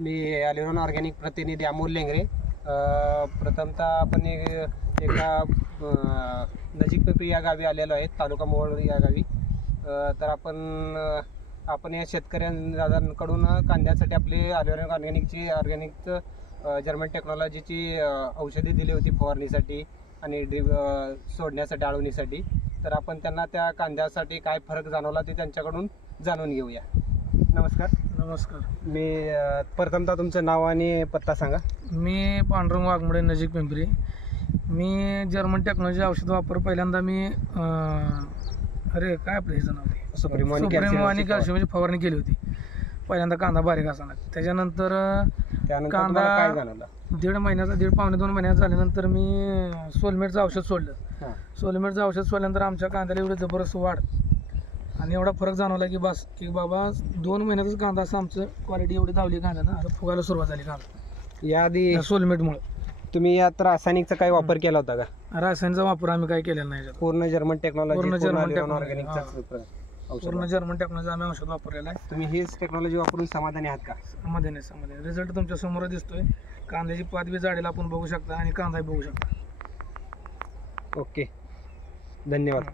मी अलिरॉन organic प्रतिनिधी अमोल लेंगरे. प्रथमतः आपण एका नजीक पिंपरी या गावी आलेलो आहे, तालुका मोहोळ या गावी. तर आपण या शेतकऱ्यांकडून कांद्यासाठी आपली अलिरॉन ऑर्गॅनिकचं जर्मन टेक्नॉलॉजीची औषधे दिली होती फवारणीसाठी आणि सोडण्यासाठी, आळवणीसाठी. तर आपण त्यांना त्या कांद्यासाठी काय फरक जाणवला ते त्यांच्याकडून जाणून घेऊया. नमस्कार. नमस्कार. मी प्रथमतः तुमचं नाव आणि पत्ता सांगा. मी पांडुरंग वाघमोडे, नजीक पिंपरी. मी जर्मन टेक्नॉलॉजी औषध पहिल्यांदा मी अरे काय आपलं ह्याचं नाव ते सुप्रीमो आणि कॅल्शियमची फवारणी केली होती पहिल्यांदा कांदा बारीक असताना. त्याच्यानंतर कांदा काय जाणवलं? पावणे 2 महिन्यात झाल्यानंतर मी सोलमेटचं औषध सोडलं. सोलमेटचं औषध सोडल्यानंतर आमच्या कांद्याला एवढी जबरदस्त वाढ आणि एवढा फरक जाणवला की बस की बाबा 2 महिन्यातच कांदा असं आमचं क्वालिटी एवढी धावली कांद्यानं, आता फुगायला सुरुवात झाली कांदा याआधी सोलमेटमुळे. तुम्ही यात रासायनिकचा काही वापर केला होता का? रासायनिकचा वापर आम्ही काही केलेला नाही. पूर्ण जर्मन टेक्नॉलॉजी, पूर्ण जर्मन ऑर्गॅनिकचा टेक्नॉलॉजी आम्ही औषध वापरलेलं आहे. तुम्ही हीच टेक्नॉलॉजी वापरून समाधानी आहात का? समाधानी. रिझल्ट तुमच्या समोर दिसतोय. कांद्याची पात बी जाडीला आपण बघू शकता आणि कांदाही बघू शकता. ओके, धन्यवाद.